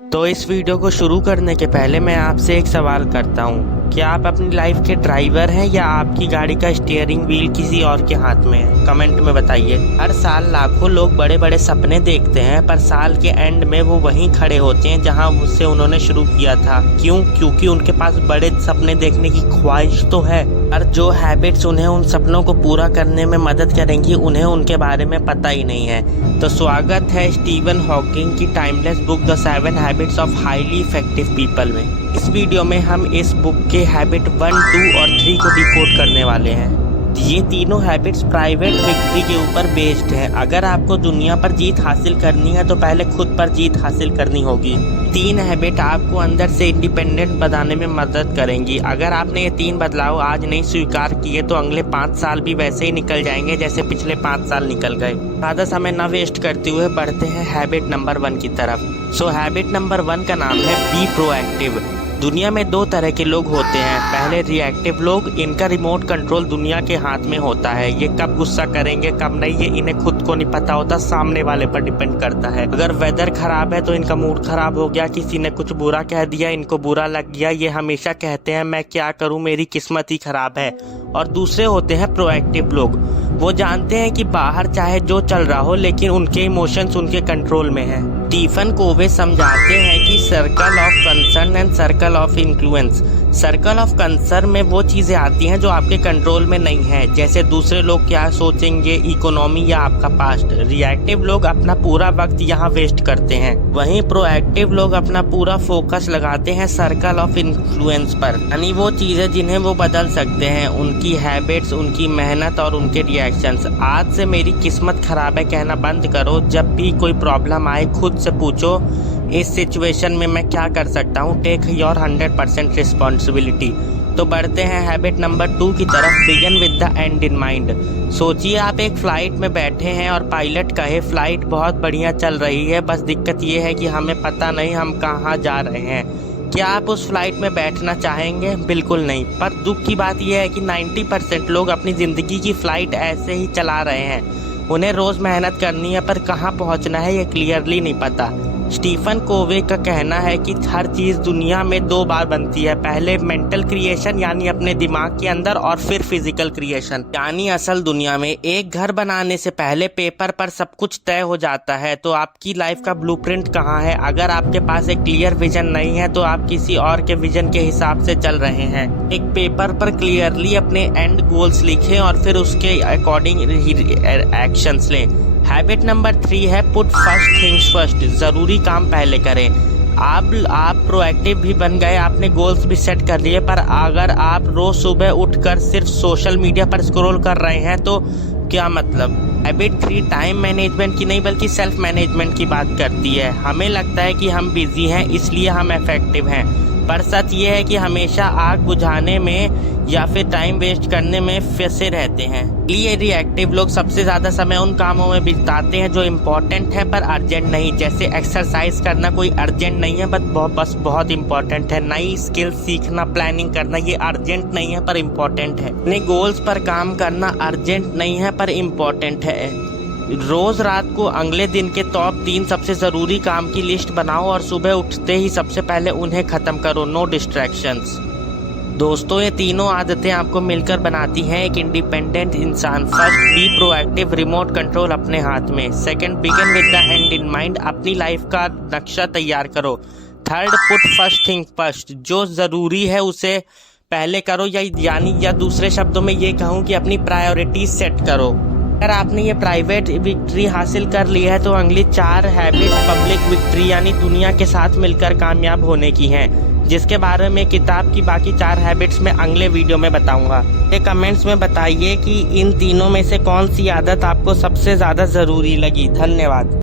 तो इस वीडियो को शुरू करने के पहले मैं आपसे एक सवाल करता हूँ, क्या आप अपनी लाइफ के ड्राइवर हैं या आपकी गाड़ी का स्टीयरिंग व्हील किसी और के हाथ में है? कमेंट में बताइए। हर साल लाखों लोग बड़े बड़े सपने देखते हैं, पर साल के एंड में वो वहीं खड़े होते हैं जहां उससे उन्होंने शुरू किया था। क्यों? क्योंकि उनके पास बड़े सपने देखने की ख्वाहिश तो है, पर जो हैबिट्स उन्हें उन सपनों को पूरा करने में मदद करेंगी उन्हें उनके बारे में पता ही नहीं है। तो स्वागत है स्टीवन हॉकिंग की timeless book the 7 habits of highly effective people में। इस वीडियो में हम इस बुक के हैबिट 1, 2 और 3 को डिकोड करने वाले हैं। ये तीनों हैबिट्स प्राइवेट विक्ट्री के ऊपर बेस्ड हैं। अगर आपको दुनिया पर जीत हासिल करनी है तो पहले खुद पर जीत हासिल करनी होगी। 3 हैबिट आपको अंदर से इंडिपेंडेंट बनाने में मदद करेंगी। अगर आपने ये 3 बदलाव आज नहीं स्वीकार किए तो अगले 5 साल भी वैसे ही निकल जाएंगे जैसे पिछले 5 साल निकल गए। ज़्यादा समय न वेस्ट करते हुए बढ़ते हैं हैबिट नंबर 1 की तरफ। सो हैबिट नंबर 1 का नाम है बी प्रोएक्टिव। दुनिया में 2 तरह के लोग होते हैं। पहले रिएक्टिव लोग, इनका रिमोट कंट्रोल दुनिया के हाथ में होता है। ये कब गुस्सा करेंगे कब नहीं ये इन्हें खुद को नहीं पता होता, सामने वाले पर डिपेंड करता है। अगर वेदर खराब है तो इनका मूड खराब हो गया, किसी ने कुछ बुरा कह दिया इनको बुरा लग गया, ये हमेशा कहते हैं मैं क्या करूं मेरी किस्मत ही खराब है। और दूसरे होते हैं प्रोएक्टिव लोग। वो जानते हैं कि बाहर चाहे जो चल रहा हो लेकिन उनके इमोशंस उनके कंट्रोल में है। स्टीफन कोवे समझाते हैं कि circle of concern and circle of influence. Circle of concern में वो चीज़ें आती हैं जो आपके कंट्रोल में नहीं है, जैसे दूसरे लोग क्या सोचेंगे, इकोनॉमी या आपका पास्ट। रिएक्टिव लोग अपना पूरा वक्त यहाँ वेस्ट करते हैं, वहीं प्रोएक्टिव लोग अपना पूरा फोकस लगाते हैं सर्कल ऑफ इन्फ्लुएंस पर, यानी वो चीज़ें जिन्हें वो बदल सकते हैं, उनकी हैबिट्स, उनकी मेहनत और उनके रिएक्शंस। आज से मेरी किस्मत खराब है कहना बंद करो। जब भी कोई प्रॉब्लम आए खुद से पूछो इस सिचुएशन में मैं क्या कर सकता हूँ। Take your 100% responsibility. तो बढ़ते हैं हैबिट नंबर 2 की तरफ, begin with the end in mind. सोचिए आप एक फ्लाइट में बैठे हैं और पायलट कहे फ्लाइट बहुत बढ़िया चल रही है, बस दिक्कत ये है कि हमें पता नहीं हम कहाँ जा रहे हैं। क्या आप उस फ्लाइट में बैठना चाहेंगे? बिल्कुल नहीं। पर दुख की बात यह है कि 90% लोग अपनी ज़िंदगी की फ़्लाइट ऐसे ही चला रहे हैं। उन्हें रोज़ मेहनत करनी है पर कहाँ पहुँचना है ये क्लियरली नहीं पता। स्टीफन कोवे का कहना है कि हर चीज़ दुनिया में 2 बार बनती है, पहले मेंटल क्रिएशन यानी अपने दिमाग के अंदर, और फिर फिजिकल क्रिएशन यानी असल दुनिया में। एक घर बनाने से पहले पेपर पर सब कुछ तय हो जाता है, तो आपकी लाइफ का ब्लूप्रिंट कहाँ है? अगर आपके पास एक क्लियर विजन नहीं है तो आप किसी और के विजन के हिसाब से चल रहे हैं। एक पेपर पर क्लियरली अपने एंड गोल्स लिखें और फिर उसके अकॉर्डिंग एक्शंस लें। हैबिट नंबर 3 है पुट फर्स्ट थिंग्स फर्स्ट। ज़रूरी काम पहले करें। आप प्रोएक्टिव भी बन गए, आपने गोल्स भी सेट कर लिए, पर अगर आप रोज सुबह उठकर सिर्फ सोशल मीडिया पर स्क्रॉल कर रहे हैं तो क्या मतलब? हैबिट 3 टाइम मैनेजमेंट की नहीं बल्कि सेल्फ मैनेजमेंट की बात करती है। हमें लगता है कि हम बिजी हैं इसलिए हम इफेक्टिव हैं, पर सच ये है कि हमेशा आग बुझाने में या फिर टाइम वेस्ट करने में फंसे रहते हैं। ये रिएक्टिव लोग सबसे ज़्यादा समय उन कामों में बिताते हैं जो इम्पोर्टेंट है पर अर्जेंट नहीं। जैसे एक्सरसाइज करना कोई अर्जेंट नहीं है बस बहुत इम्पोर्टेंट है। नई स्किल सीखना, प्लानिंग करना, ये अर्जेंट नहीं है पर इम्पोर्टेंट है। अपने गोल्स पर काम करना अर्जेंट नहीं है पर इम्पोर्टेंट है। रोज रात को अगले दिन के टॉप 3 सबसे ज़रूरी काम की लिस्ट बनाओ और सुबह उठते ही सबसे पहले उन्हें ख़त्म करो। No distractions. दोस्तों, ये तीनों आदतें आपको मिलकर बनाती हैं एक इंडिपेंडेंट इंसान। First, be proactive, remote control अपने हाथ में। Second, begin with the end in mind, अपनी लाइफ का नक्शा तैयार करो। Third, put first thing first, जो ज़रूरी है उसे पहले करो, या दूसरे शब्दों में ये कहूँ कि अपनी प्रायोरिटीज सेट करो। अगर आपने ये प्राइवेट विक्ट्री हासिल कर ली है तो अगली 4 हैबिट पब्लिक विक्ट्री यानी दुनिया के साथ मिलकर कामयाब होने की हैं, जिसके बारे में किताब की बाकी 4 हैबिट्स में अगले वीडियो में बताऊंगा। ये कमेंट्स में बताइए कि इन तीनों में से कौन सी आदत आपको सबसे ज़्यादा ज़रूरी लगी। धन्यवाद।